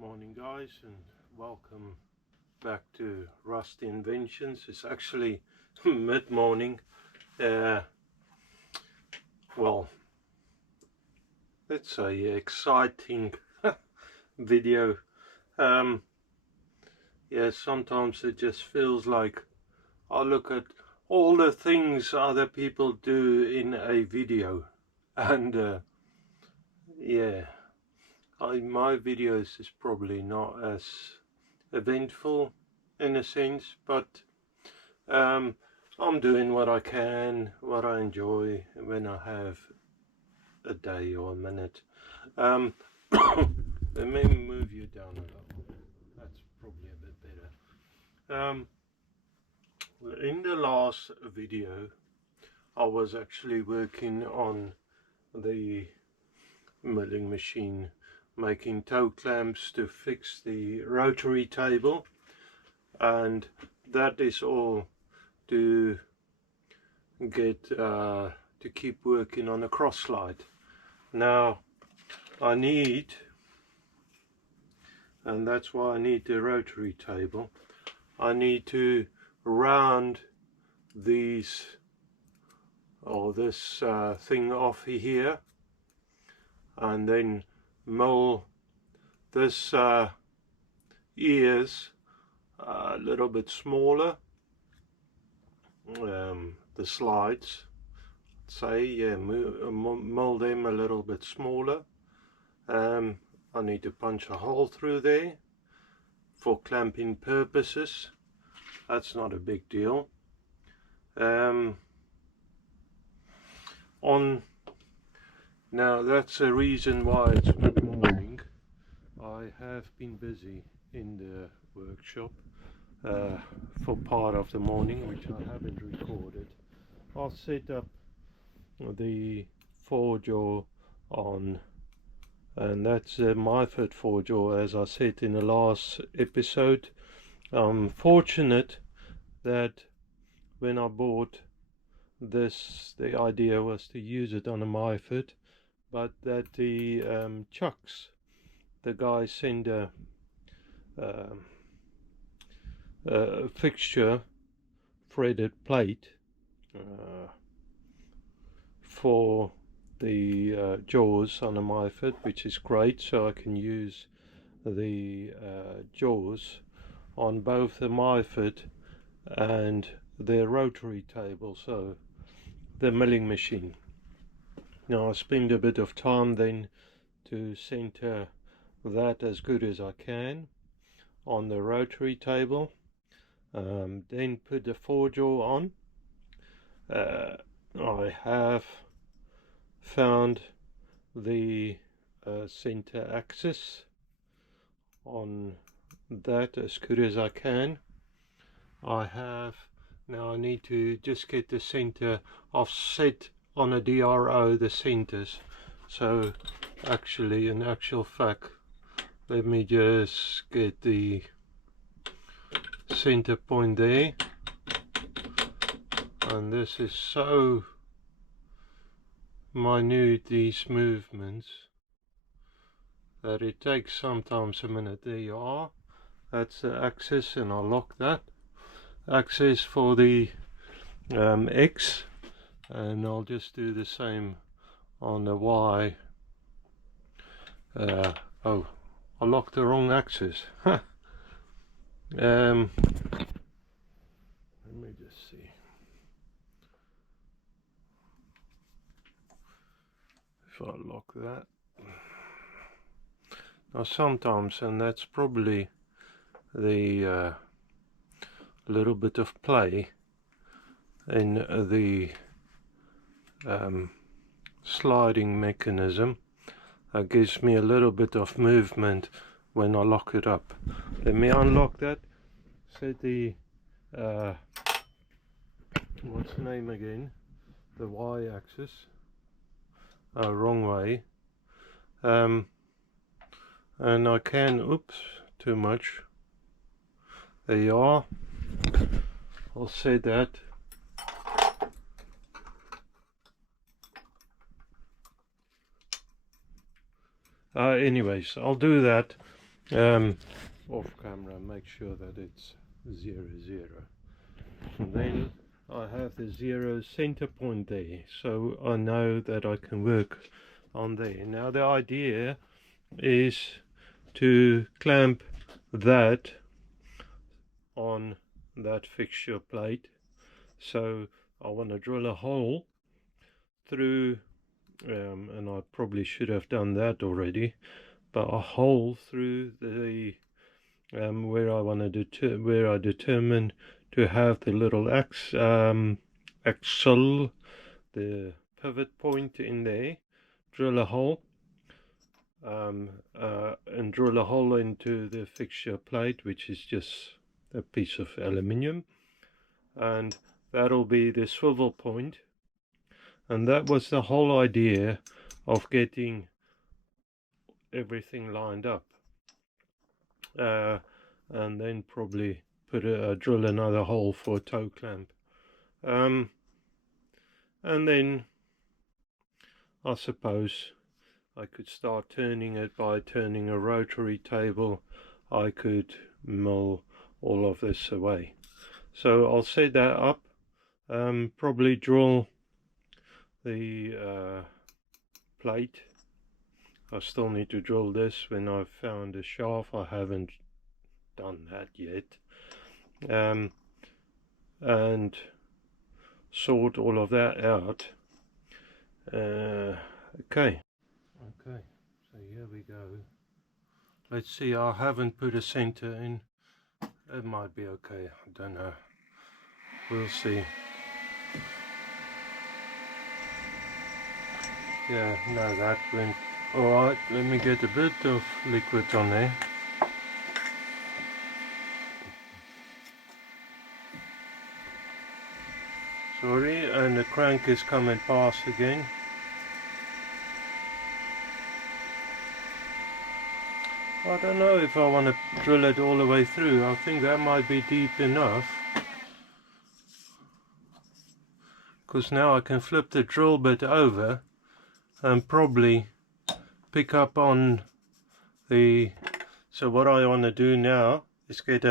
Morning guys, and welcome back to Rusty Inventions. It's actually mid-morning. Well, it's a exciting video. Yeah, sometimes it just feels like I look at all the things other people do in a video, and yeah, my videos is probably not as eventful in a sense, but I'm doing what I can, what I enjoy when I have a day or a minute. Let me move you down a little. That's probably a bit better. In the last video I was actually working on the milling machine, making toe clamps to fix the rotary table, and that is all to get to keep working on a cross slide. Now I need, and that's why I need the rotary table, I need to round these or this thing off here, and then mill this ears a little bit smaller, the slides, say, yeah, mill them a little bit smaller. I need to punch a hole through there for clamping purposes. That's not a big deal. Now that's a reason why it's mid-morning. I have been busy in the workshop for part of the morning, which I haven't recorded. I'll set up the four-jaw on, and that's a Myford four-jaw, as I said in the last episode. I'm fortunate that when I bought this, the idea was to use it on a Myford, but that the chucks, the guy sent a fixture threaded plate for the jaws on a Myford, which is great, so I can use the jaws on both the Myford and the rotary table, so the milling machine. Now I spend a bit of time then to center that as good as I can on the rotary table, then put the four-jaw on. I have found the center axis on that as good as I can. Now I need to just get the center offset on a DRO, the centers. So actually, in actual fact, let me just get the center point there, and this is so minute, these movements, that it takes sometimes a minute. There you are, that's the axis, and I'll lock that axis for the X, and I'll just do the same on the Y. Oh, I locked the wrong axis. Let me just see if I lock that. Now sometimes, and that's probably the little bit of play in the sliding mechanism, gives me a little bit of movement when I lock it up. Let me unlock that, set the what's the name again, the Y axis, wrong way, and I can, oops, too much, there you are. I'll set that. Anyways, I'll do that, off camera, make sure that it's 0, 0. And then I have the 0 center point there, so I know that I can work on there. Now the idea is to clamp that on that fixture plate, so I want to drill a hole through, and I probably should have done that already, but a hole through the where I want to where I determine to have the little axle, the pivot point in there, drill a hole, and drill a hole into the fixture plate, which is just a piece of aluminium, and that'll be the swivel point. And that was the whole idea of getting everything lined up, and then probably drill another hole for a toe clamp, and then I suppose I could start turning it by turning a rotary table. I could mill all of this away, so I'll set that up, probably drill the plate. I still need to drill this when I've found a shaft. I haven't done that yet, and sort all of that out. Okay, so here we go. Let's see, I haven't put a center in. It might be okay, I don't know, we'll see. Yeah, no, that went alright. Let me get a bit of liquid on there. Sorry, and the crank is coming past again. I don't know if I want to drill it all the way through. I think that might be deep enough, because now I can flip the drill bit over and probably pick up on the... So what I want to do now is get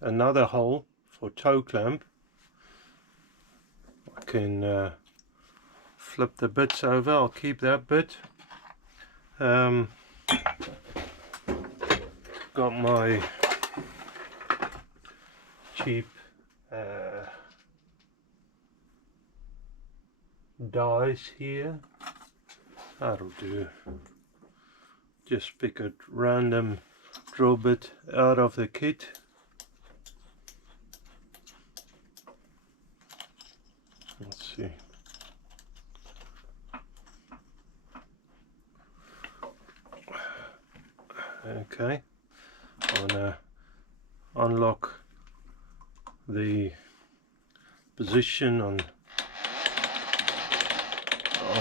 another hole for toe clamp. I can flip the bits over. I'll keep that bit. Got my cheap dies here. That'll do. Just pick a random drill bit out of the kit. Let's see. Okay, I want to unlock the position on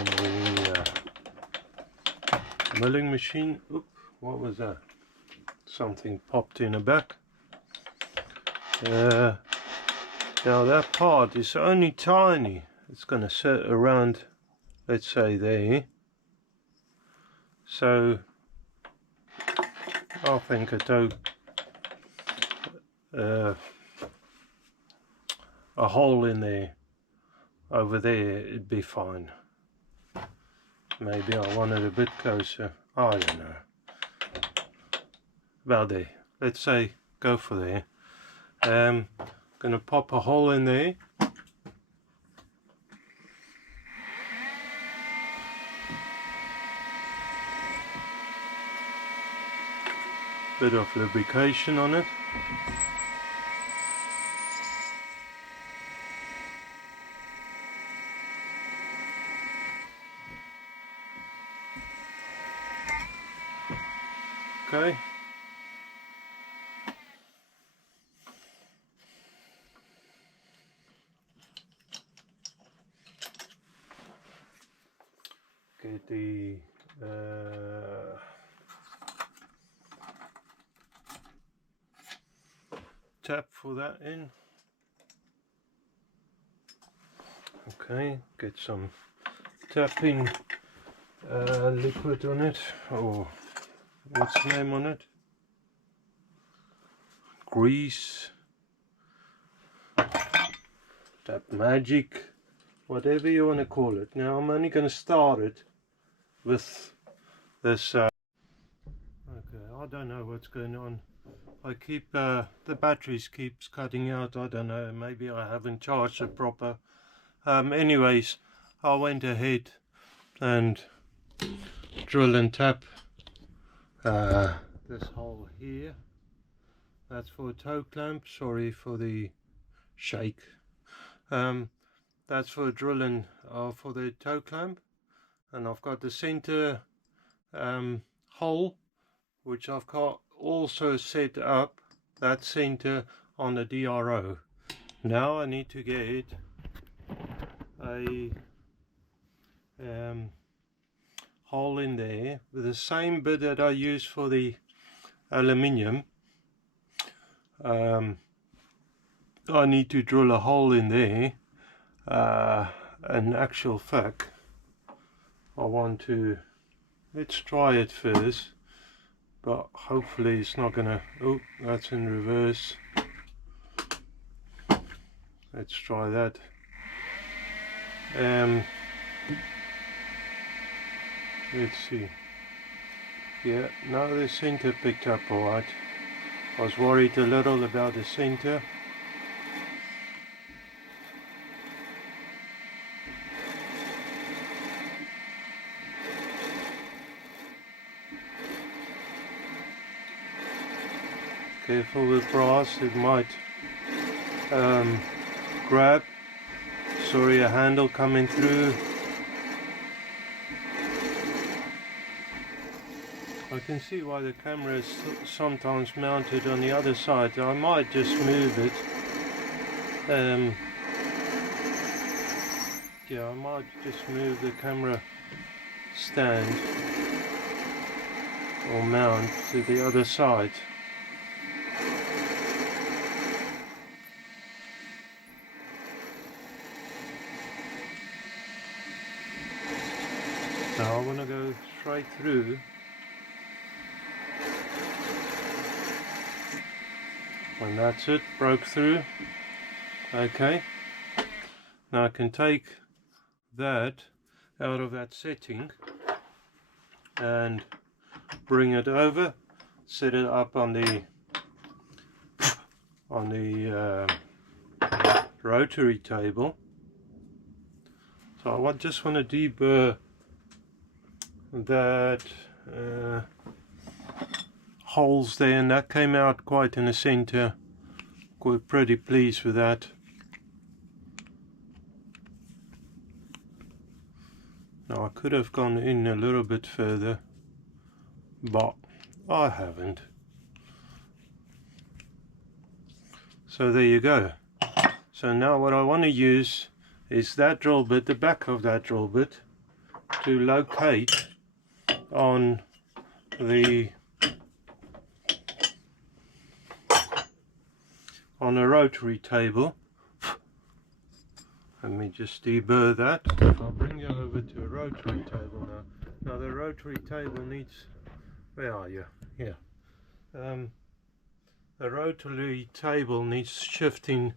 the milling machine. Oop, what was that? Something popped in the back. Now that part is only tiny. It's going to sit around, let's say, there. So I think a hole in there, over there, it'd be fine. Maybe I want it a bit closer. I don't know. About there. Let's say go for there. Gonna pop a hole in there. Bit of lubrication on it. Okay. Get the tap for that in. Okay, get some tapping liquid on it, or what's the name on it? Grease, that magic, whatever you want to call it. Now I'm only going to start it with this. Okay, I don't know what's going on. I keep the batteries keeps cutting out. I don't know, maybe I haven't charged it proper. Anyways, I went ahead and drill and tap this hole here. That's for a toe clamp. Sorry for the shake. That's for drilling for the toe clamp, and I've got the center hole, which I've got also set up that center on the DRO. Now I need to get a hole in there with the same bit that I use for the aluminium. I need to drill a hole in there. In actual fact, I want to, let's try it first, but hopefully it's not gonna, oh, that's in reverse. Let's try that. Let's see. Yeah, no, the center picked up alright. I was worried a little about the center. Careful with brass, it might grab. Sorry, a handle coming through. I can see why the camera is sometimes mounted on the other side. I might just move it. Yeah, I might just move the camera stand or mount to the other side. Now I want to go straight through. And that's it, broke through. Okay, now I can take that out of that setting and bring it over, set it up on the rotary table. So I just want to deburr that holes there, and that came out quite in the center. Quite pretty pleased with that. Now I could have gone in a little bit further, but I haven't. So there you go. So now what I want to use is that drill bit, the back of that drill bit, to locate on the a rotary table. Let me just deburr that. I'll bring you over to a rotary table now. Now the rotary table needs, where are you? Here. The rotary table needs shifting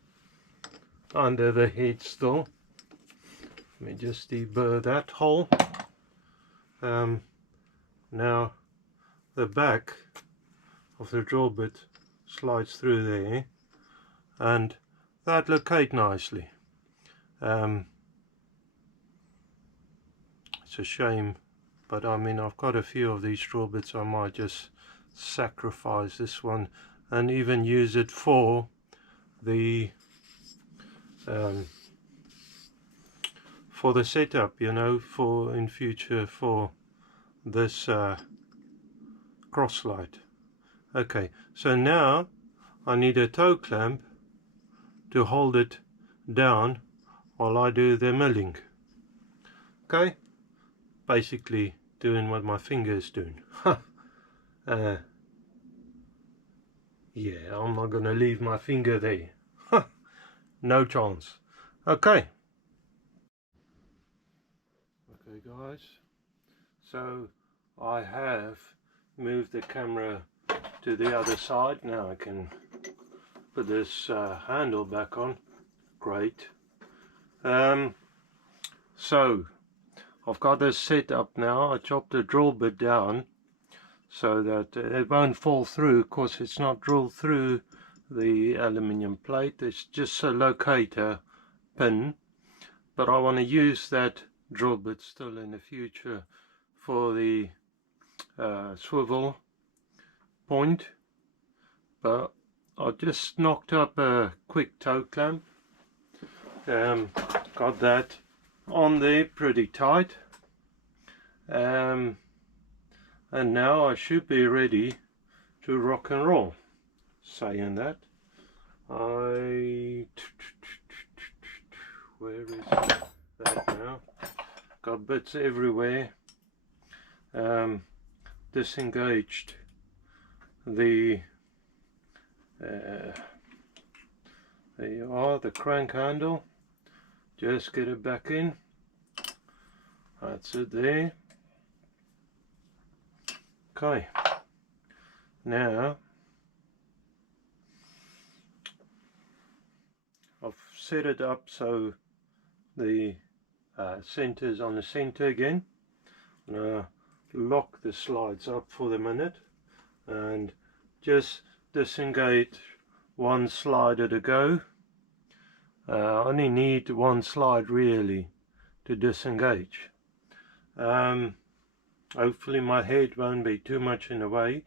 under the head still. Let me just deburr that hole. Now the back of the drill bit slides through there, and that locate nicely. It's a shame, but I mean, I've got a few of these drill bits. I might just sacrifice this one and even use it for the setup, you know, for in future for this cross light. Okay, so now I need a toe clamp to hold it down while I do the milling. Okay, basically doing what my finger is doing. Yeah, I'm not gonna leave my finger there. No chance. Okay. Okay guys, So I have moved the camera to the other side. Now I can put this handle back on. Great. So I've got this set up now. I chopped the drill bit down so that it won't fall through. Of course, it's not drilled through the aluminium plate. It's just a locator pin, but I want to use that drill bit still in the future for the swivel point. But I just knocked up a quick toe clamp. Got that on there pretty tight, and now I should be ready to rock and roll. Saying that, where is that now? Got bits everywhere. Disengaged the there you are, the crank handle. Just get it back in. That's it there. Okay, now I've set it up so the center is on the center again. I'm gonna lock the slides up for the minute and just disengage one slide at a go. I only need one slide really to disengage. Hopefully my head won't be too much in the way.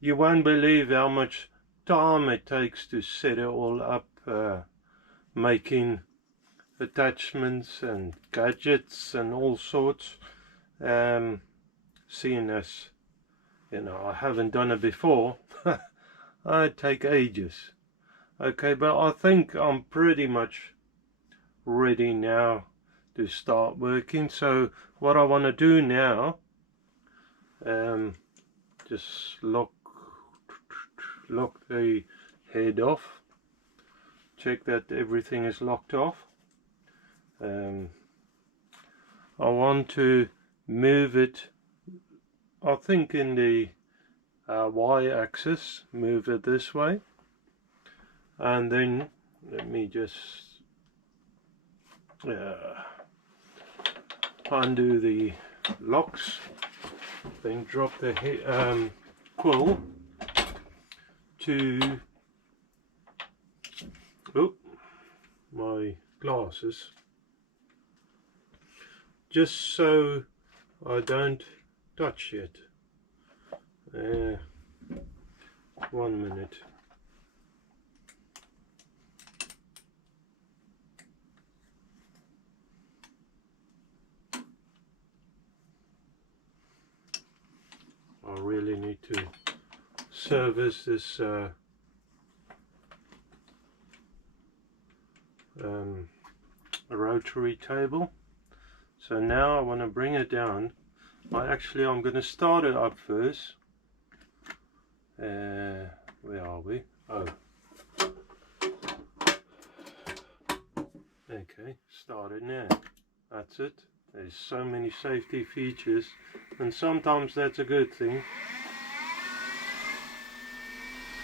You won't believe how much time it takes to set it all up, making attachments and gadgets and all sorts. Seeing as, you know, I haven't done it before, it'd take ages. Okay, but I think I'm pretty much ready now to start working. So what I want to do now, just lock the head off, check that everything is locked off. I want to move it, I think in the y-axis, move it this way, and then let me just undo the locks, then drop the quill to my glasses, just so I don't touch it. 1 minute. I really need to service this rotary table. So now I want to bring it down. I'm going to start it up first. Where are we? Oh. Okay, started now. That's it. There's so many safety features, and sometimes that's a good thing.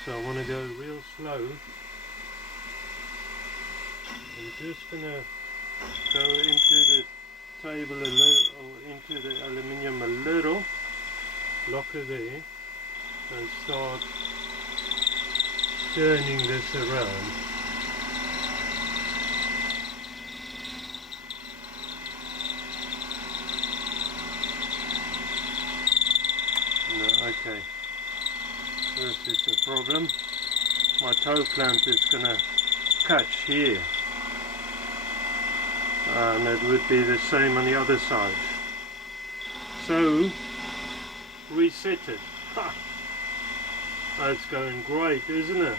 So I want to go real slow. I'm just going to go into the table a little, or into the aluminium a little, lock it there, and start turning this around. No, okay, this is the problem. My toe clamp is gonna catch here, and it would be the same on the other side. So reset it. Ha! That's going great, isn't it?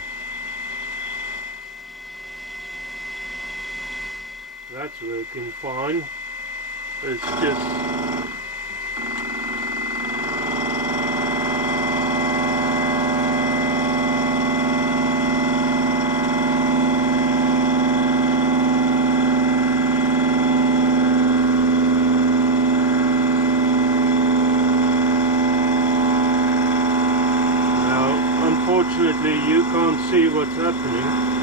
That's working fine. It's just unfortunately you can't see what's happening.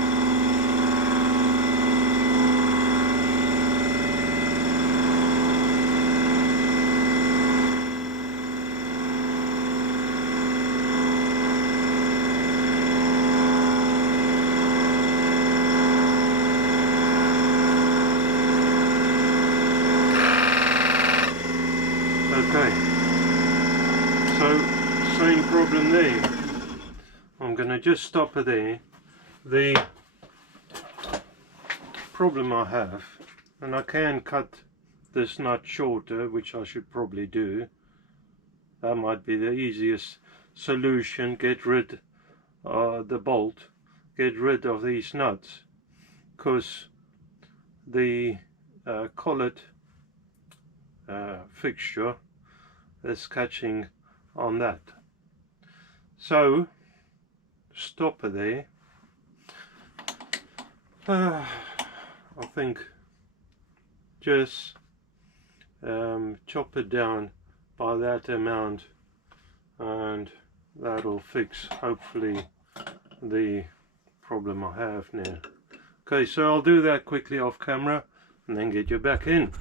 Okay, so same problem there. I'm going to just stop it there. The problem I have, and I can cut this nut shorter, which I should probably do. That might be the easiest solution. Get rid of the bolt, get rid of these nuts, because the collet fixture is catching on that. So stop it there. I think just chop it down by that amount, and that'll fix hopefully the problem I have now. Okay, so I'll do that quickly off camera and then get you back in.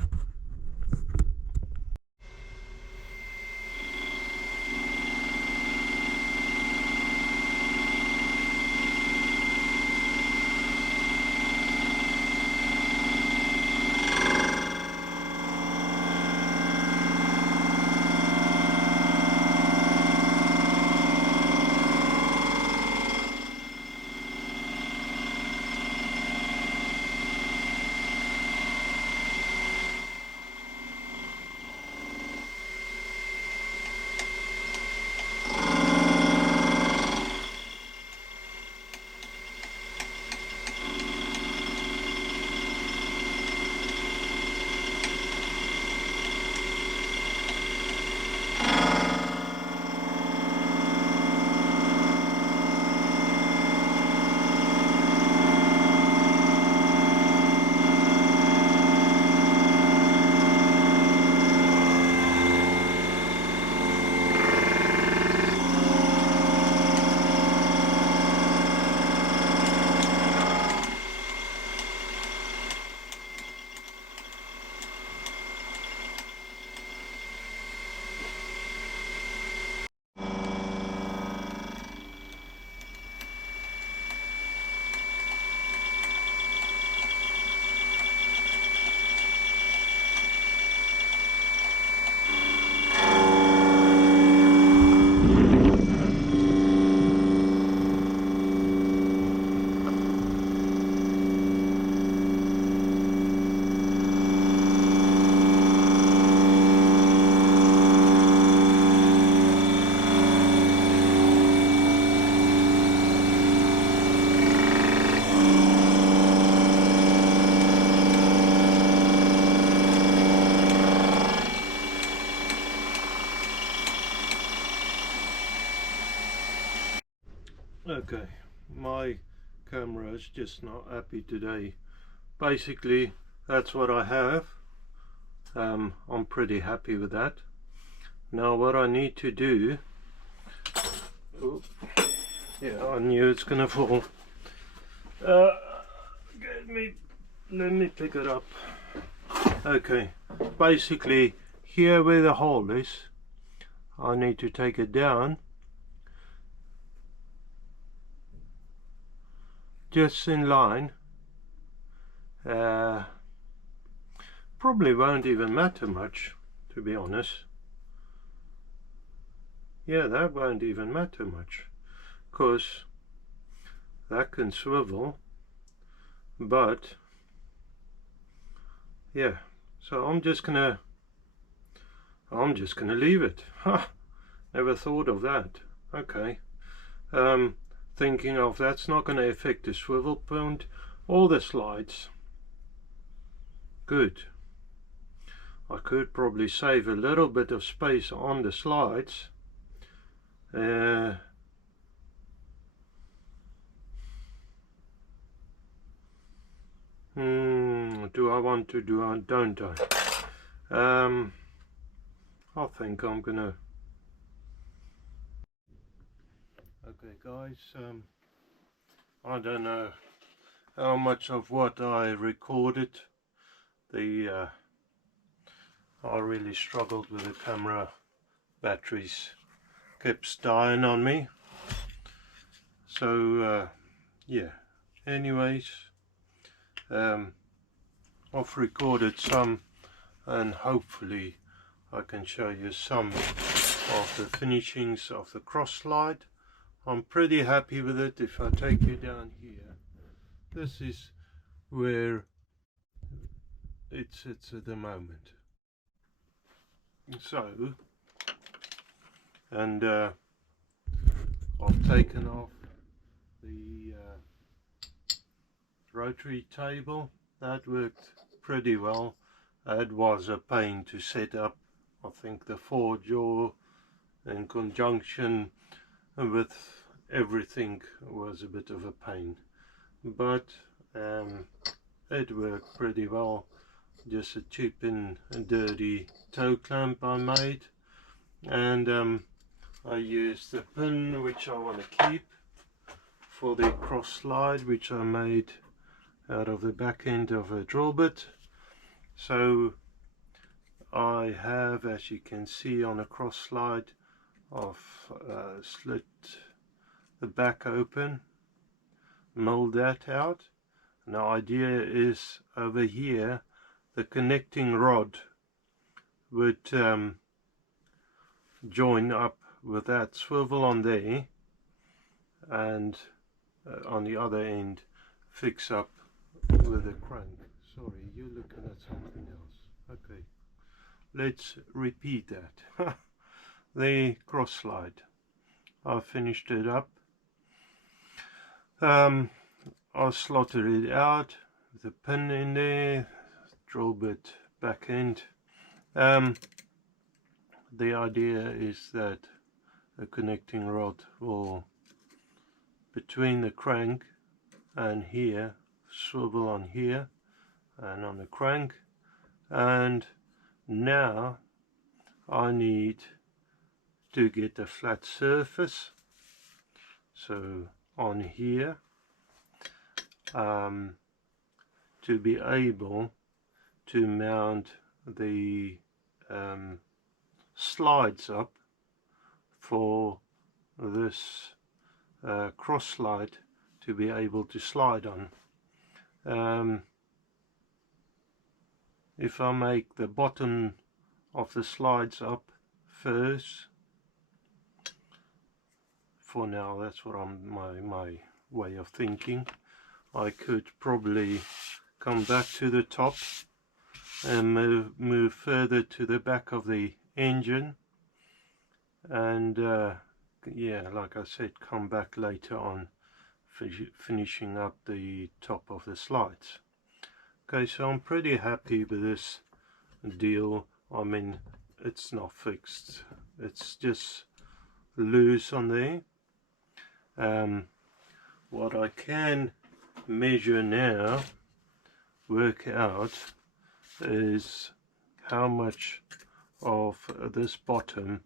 Okay, my camera is just not happy today. Basically, that's what I have. I'm pretty happy with that. Now what I need to do, yeah, I knew it's gonna fall. Let me pick it up. Okay, basically here where the hole is, I need to take it down just in line. Probably won't even matter much, to be honest. Yeah, that won't even matter much, because that can swivel, but yeah, so I'm just gonna leave it. Ha! Never thought of that. Okay. Thinking of that's not going to affect the swivel point or the slides. Good. I could probably save a little bit of space on the slides. Do I want to, don't I? I think I'm gonna. Okay guys, I don't know how much of what I recorded. I really struggled with the camera. Batteries kept dying on me. So yeah, anyways, I've recorded some, and hopefully I can show you some of the finishings of the cross slide. I'm pretty happy with it. If I take you down here, this is where it sits at the moment. So, and I've taken off the rotary table. That worked pretty well. It was a pain to set up. I think the four-jaw in conjunction with everything was a bit of a pain, but it worked pretty well. Just a cheap and dirty toe clamp I made, and I used the pin which I want to keep for the cross slide, which I made out of the back end of a drill bit. So I have, as you can see on a cross slide, I've slit the back open, milled that out, and the idea is over here the connecting rod would join up with that swivel on there, and on the other end fix up with a crank. Sorry, you're looking at something else. Okay, let's repeat that. The cross slide, I finished it up. I slotted it out with a pin in there, drill bit back end. The idea is that the connecting rod will, between the crank and here, swivel on here and on the crank. And now I need to get a flat surface, so on here, to be able to mount the slides up for this cross slide to be able to slide on. If I make the bottom of the slides up first, for now, that's what my way of thinking. I could probably come back to the top and move further to the back of the engine, and yeah, like I said, come back later on finishing up the top of the slides. Okay, so I'm pretty happy with this deal. I mean, it's not fixed, it's just loose on there. What I can measure now, work out, is how much of this bottom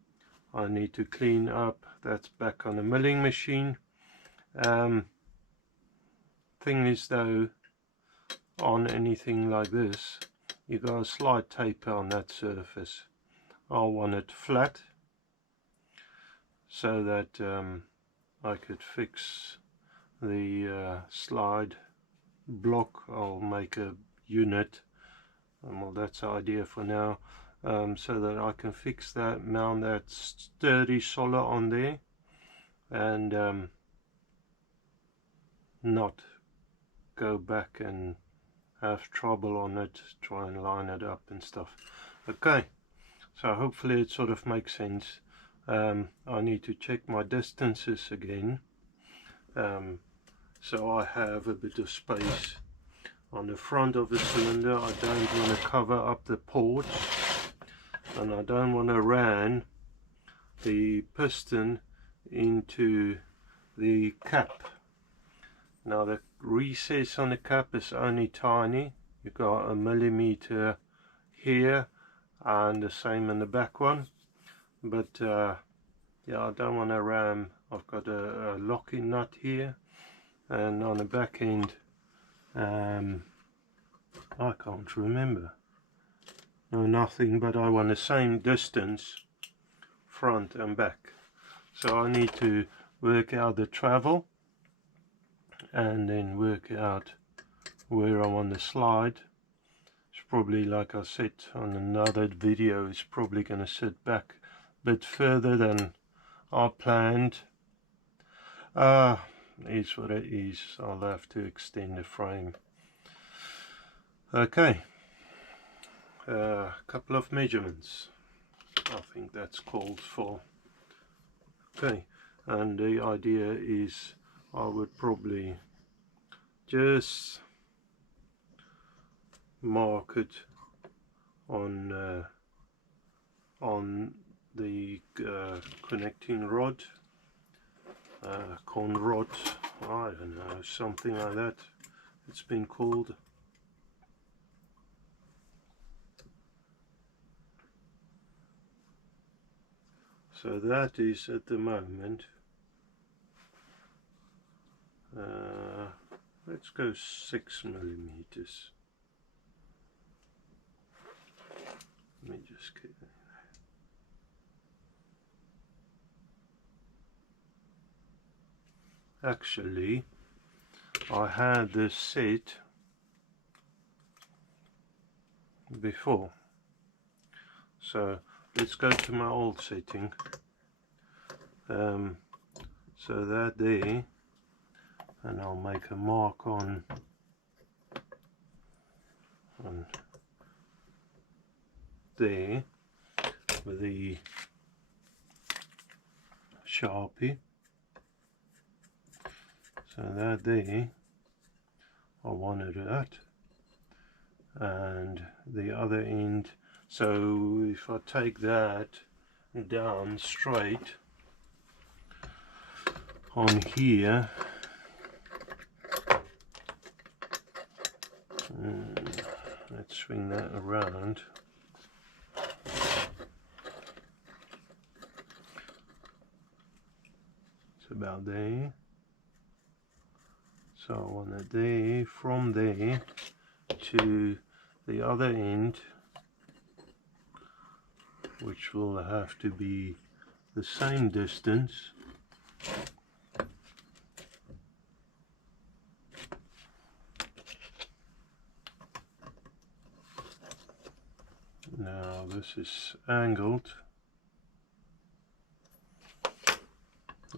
I need to clean up. That's back on the milling machine. Thing is though, on anything like this, you got a slight taper on that surface. I want it flat so that I could fix the slide block. I'll make a unit, well, that's the idea for now, so that I can fix that, mount that sturdy solid on there, and not go back and have trouble on it, try and line it up and stuff. Okay, so hopefully it sort of makes sense. I need to check my distances again, so I have a bit of space on the front of the cylinder. I don't want to cover up the ports, and I don't want to ram the piston into the cap. Now the recess on the cap is only tiny. You've got 1 millimeter here and the same in the back one, but yeah, I don't want to ram. I've got a locking nut here, and on the back end I can't remember. No, nothing, but I want the same distance front and back. So I need to work out the travel and then work out where I want to slide. It's probably, like I said on another video, it's probably going to sit back a bit further than I planned. Is what it is. I'll have to extend the frame. Okay, a couple of measurements. I think that's called for. Okay, and the idea is I would probably just mark it on the connecting rod, con rod, I don't know, something like that it's been called. So that is at the moment, let's go 6 millimeters. Let me just get that. Actually, I had this set before, so let's go to my old setting. So that there, and I'll make a mark on there with the Sharpie. So that there, I wanted that, and the other end. So if I take that down straight on here, let's swing that around. It's about there. So I want it there, from there to the other end, which will have to be the same distance. Now this is angled.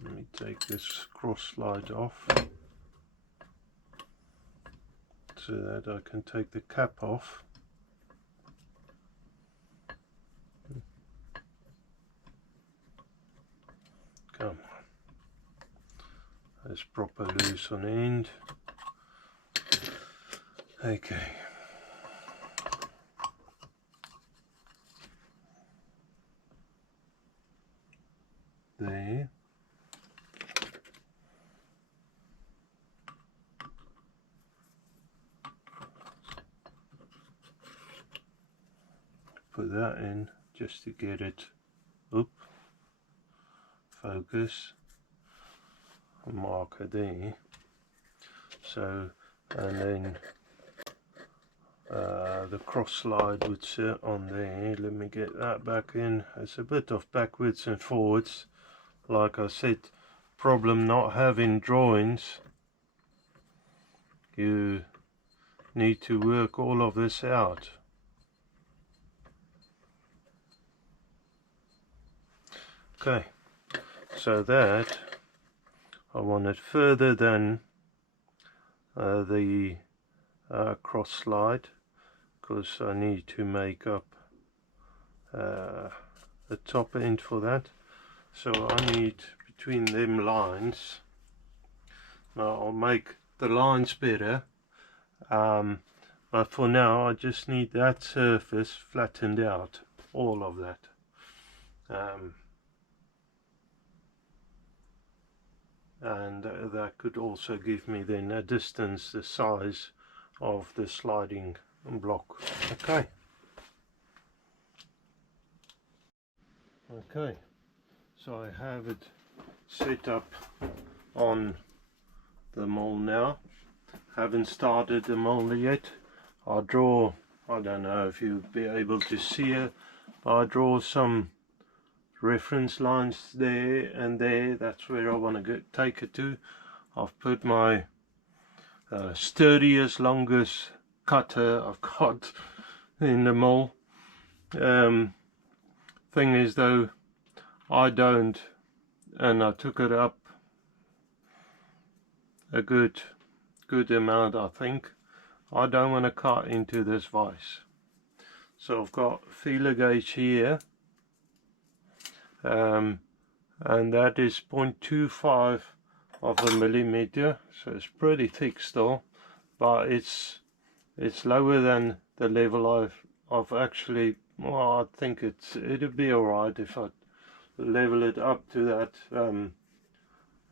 Let me take this cross slide off so that I can take the cap off. Come on. That's proper loose on the end. Okay. There. Put that in just to get it up, focus, marker there. So, and then the cross slide would sit on there. Let me get that back in. It's a bit of backwards and forwards. Like I said, problem not having drawings. You need to work all of this out. Okay, so that I want it further than the cross slide, because I need to make up the top end for that. So I need between them lines. Now I'll make the lines better, but for now I just need that surface flattened out, all of that. And that could also give me then a distance the size of the sliding block. Okay, So I have it set up on the mold now. Haven't started the mold yet. I draw, I don't know if you'll be able to see it, but I draw some reference lines there and there. That's where I want to take it to. I've put my sturdiest, longest cutter I've got in the mold. Thing is though, I don't, and I took it up a good amount. I think I don't want to cut into this vise, so I've got feeler gauge here, and that is 0.25 of a millimeter, so it's pretty thick still, but it's lower than the level I've actually, well, I think it'll be alright if I level it up to that,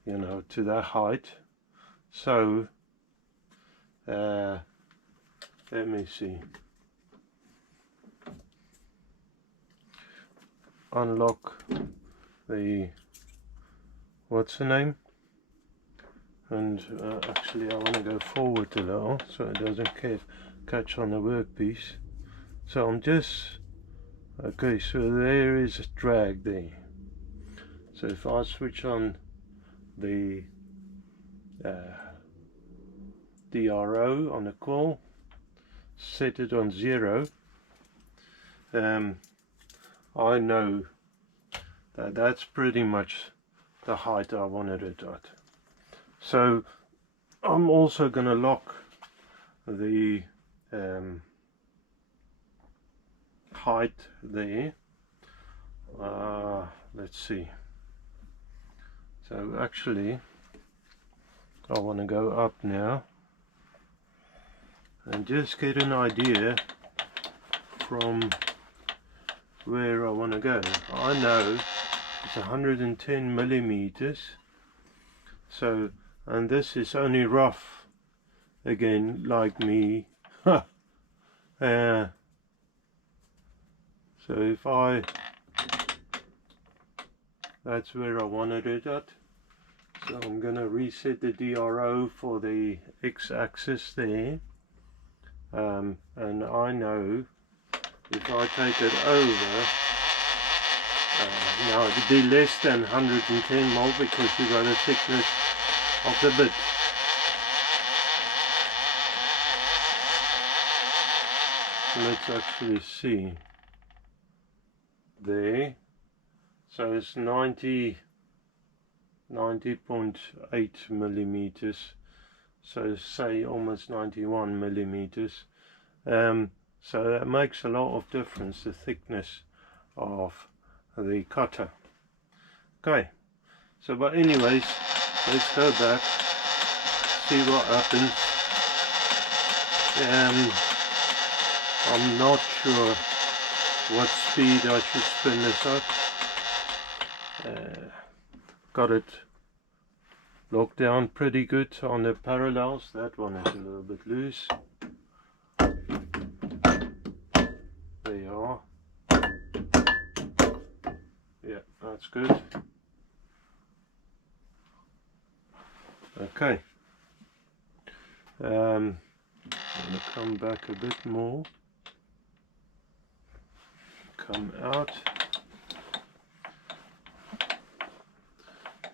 you know, to that height. So let me see, unlock the, what's the name, and actually I want to go forward a little so it doesn't catch on the workpiece. So I'm just, okay, so there is a drag there. So if I switch on the DRO on the coil, set it on 0, I know that that's pretty much the height I wanted it at. So I'm also going to lock the height there. Let's see. So actually I want to go up now and just get an idea from where I want to go. I know it's 110 millimeters, so, and this is only rough again, like me. So if that's where I wanted it at. So I'm going to reset the DRO for the x-axis there, and I know if I take it over, now it'll be less than 110 mil because you got a thickness of the bit. Let's actually see there. So it's 90.8 millimeters, so say almost 91 millimeters. So that makes a lot of difference, the thickness of the cutter. Okay, so but anyways, let's go back, see what happens. I'm not sure what speed I should spin this up. Got it locked down pretty good on the parallels. That one is a little bit loose. There you are. Yeah, that's good. Okay. I'm going to come back a bit more. Come out.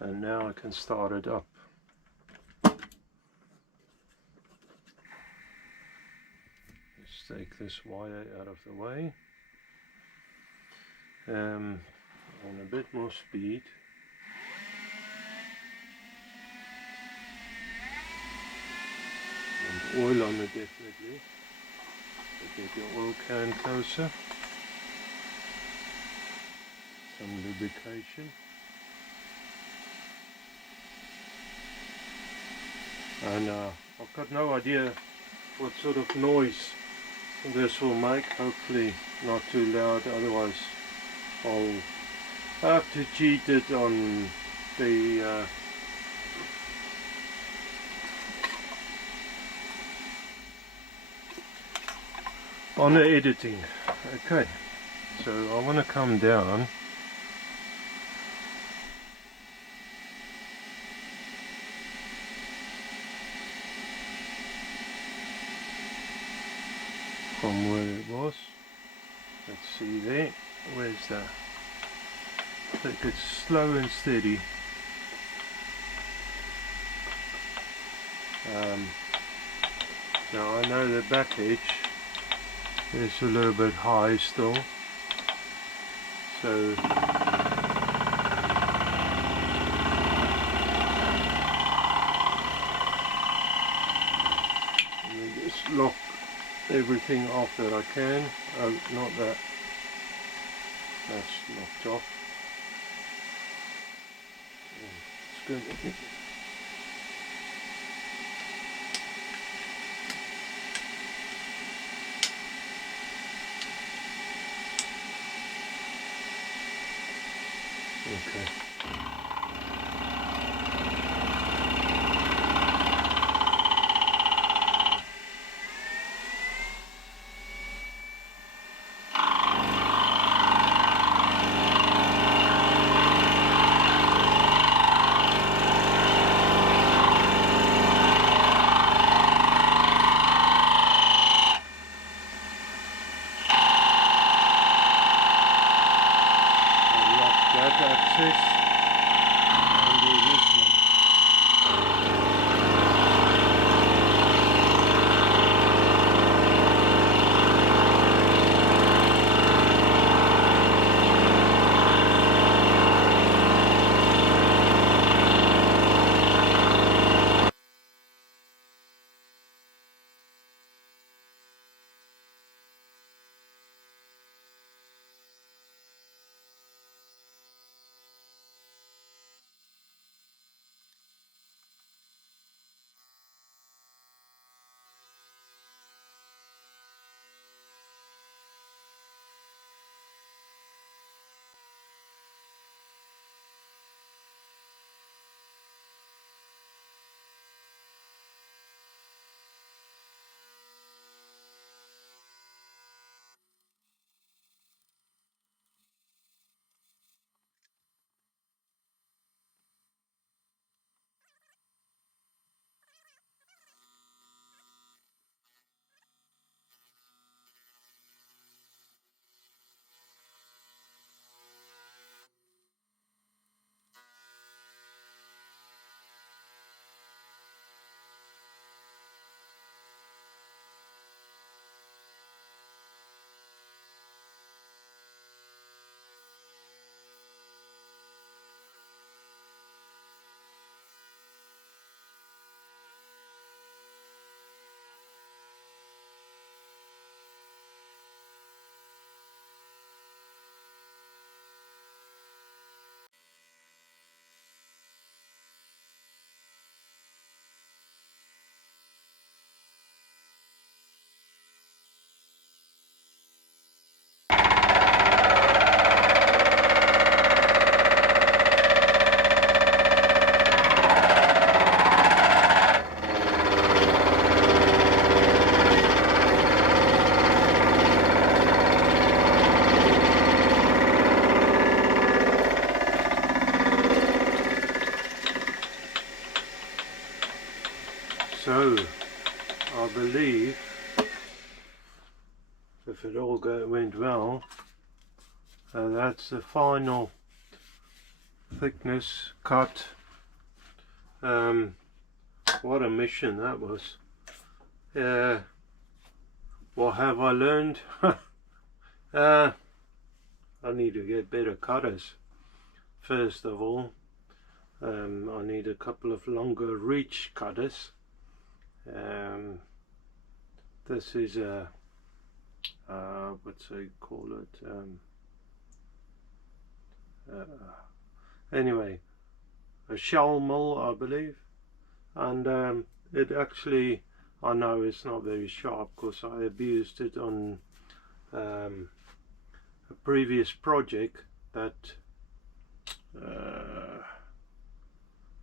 And now I can start it up. Let's take this wire out of the way. On a bit more speed. And oil on it definitely. Get your oil can closer. Some lubrication. And I've got no idea what sort of noise this will make. Hopefully not too loud, otherwise I'll have to cheat it on the editing. Okay, so I want to come down from where it was. Let's see there. Where's the... Take it slow and steady. Now I know the back edge is a little bit high still, so let me just lock everything off that I can. Oh, not that. That's locked off. It's good. Okay. Access and do this one. So, I believe, if it all went well, that's the final thickness cut. What a mission that was. What have I learned? I need to get better cutters. First of all, I need a couple of longer reach cutters. This is a what's they call it, anyway, a shell mill, I believe, and it actually, I know it's not very sharp because I abused it on a previous project, that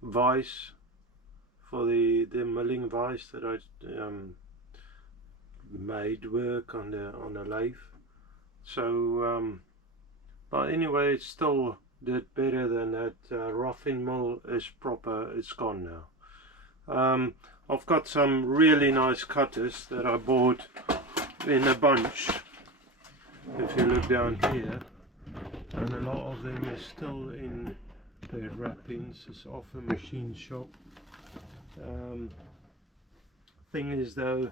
vise for the milling vise that I made work on the lathe. So but anyway, it still did better than that. Roughing mill is proper, it's gone now. I've got some really nice cutters that I bought in a bunch, if you look down here, and a lot of them are still in their wrappings. It's off a machine shop. Thing is though,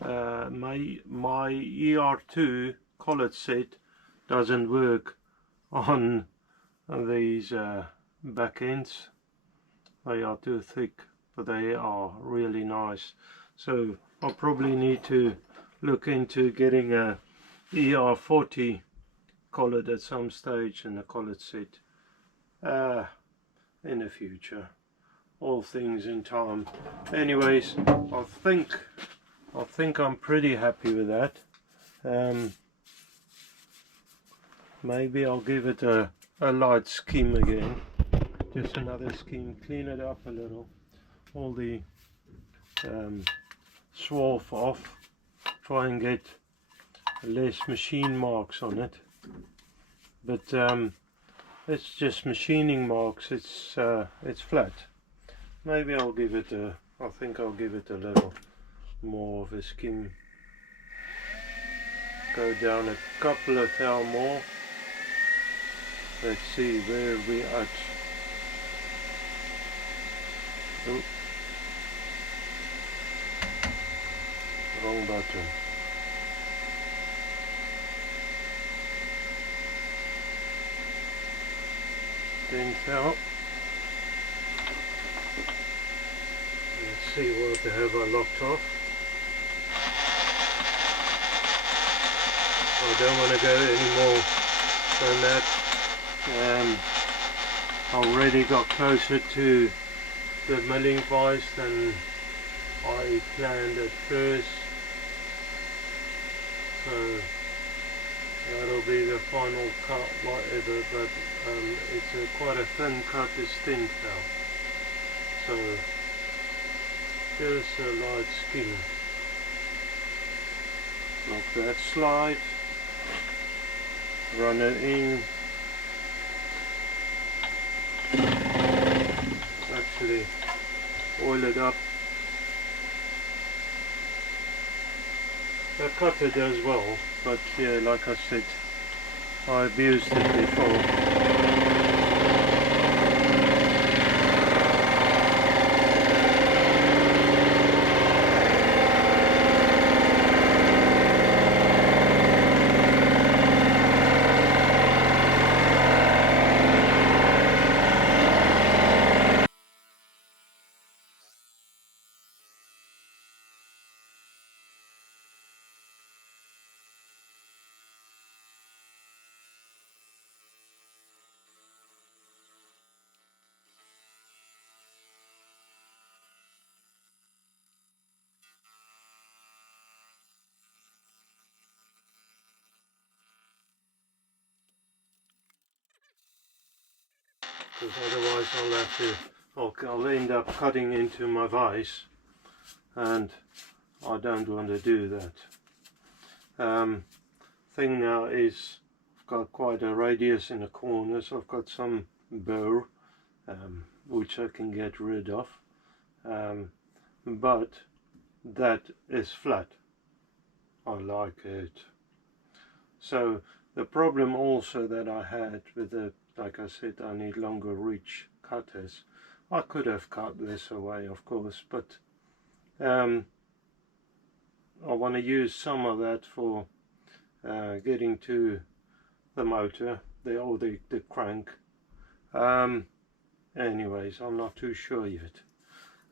my ER2 collet set doesn't work on these back ends. They are too thick, but they are really nice. So I'll probably need to look into getting a ER40 collet at some stage in a collet set in the future. All things in time. Anyways, I think I'm pretty happy with that. Maybe I'll give it a light skim again. Just another skim, clean it up a little. All the swarf off. Try and get less machine marks on it. But it's just machining marks. It's flat. Maybe I'll give it I think I'll give it a little more of a skim. Go down a couple of thou more. Let's see where we at. Oh. Wrong button. Things out. Let's see what have I locked off. I don't want to go any more than that. I already got closer to the milling vise than I planned at first. So that'll be the final cut, whatever, but it's quite a thin cut, it's thin now. So just a light skim. Lock that slide, run it in. Actually oil it up. The cutter does well, but yeah, like I said, I've used it before. Because otherwise I'll have to, I'll end up cutting into my vise, and I don't want to do that. Thing now is, I've got quite a radius in the corners. I've got some burr, which I can get rid of, but that is flat. I like it. So the problem also that I had with the, like I said, I need longer reach cutters. I could have cut this away, of course, but I want to use some of that for getting to the motor, the crank. Anyways, I'm not too sure yet.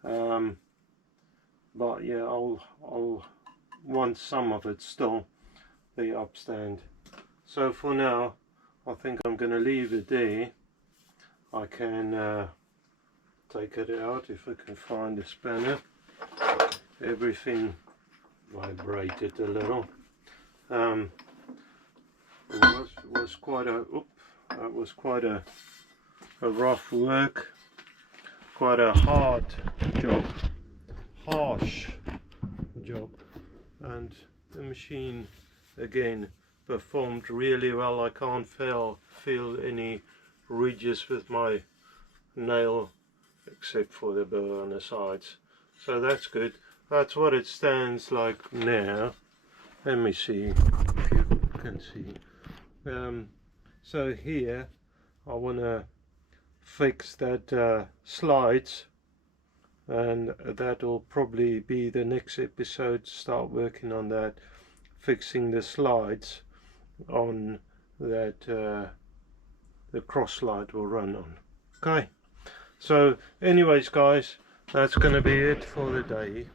But yeah, I'll want some of it still, the upstand. So for now, I think I'm going to leave it there. I can take it out if I can find the spanner. Everything vibrated a little. It was quite a that was quite a rough work, quite a hard job, harsh job, and the machine again performed really well. I can't feel any ridges with my nail except for the burr on the sides, so that's good. That's what it stands like now. let me see if you can see. So here I want to fix that slides, and that will probably be the next episode. Start working on that, fixing the slides on that the cross slide will run on. Okay, so anyways guys, that's going to be it for the day.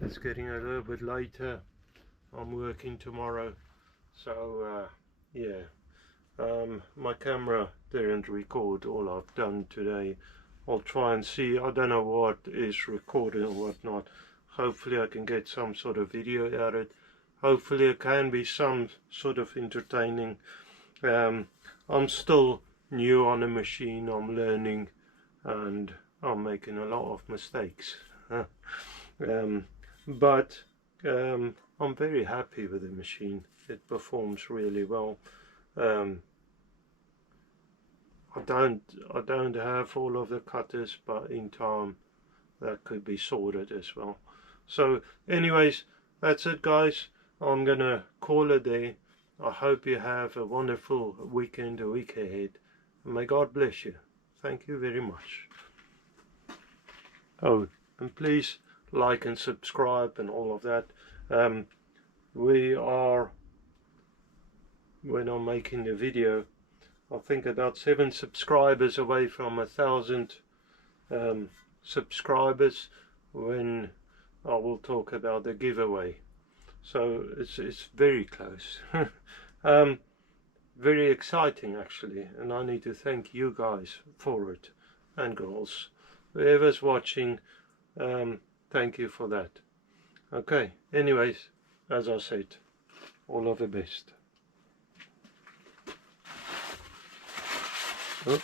It's getting a little bit later. I'm working tomorrow, so yeah, my camera didn't record all I've done today. I'll try and see. I don't know what is recorded and what not. Hopefully I can get some sort of video out of it. Hopefully it can be some sort of entertaining. I'm still new on the machine. I'm learning and I'm making a lot of mistakes. But I'm very happy with the machine. It performs really well. I don't have all of the cutters, but in time that could be sorted as well. So anyways, that's it guys. I'm gonna call it there. I hope you have a wonderful weekend, a week ahead. May God bless you. Thank you very much. Oh, and please like and subscribe and all of that. We are, when I'm making the video, I think about 7 subscribers away from 1,000 subscribers when I will talk about the giveaway. So it's very close. Very exciting actually, and I need to thank you guys for it, and girls, whoever's watching, thank you for that. Okay, anyways, as I said, all of the best. Oh.